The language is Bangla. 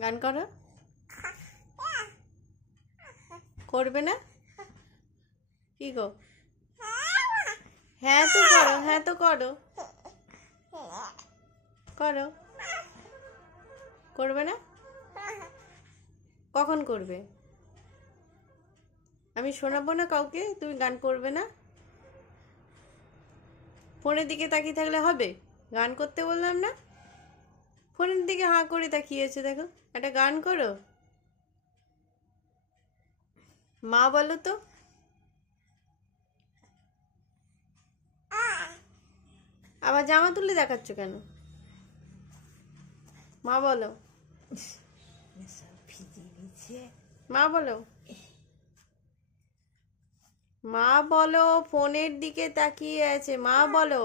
গান করো, করবে না? কি গো? হ্যাঁ তো করো, হ্যাঁ তো করো, করো। করবে না? কখন করবে? আমি শোনাবো না কাউকে তুমি গান করবে না? ফোনের দিকে তাকিয়ে থাকলে হবে? গান করতে বললাম না? ফোনের দিকে হাঁ করে তাকিয়েছে, দেখো। একটা গান করো। মা বলো তো। আবার জামা তুলে দেখাচ্ছ কেন? মা বলো, মা বলো, মা বলো। ফোনের দিকে তাকিয়ে আছে, মা বলো।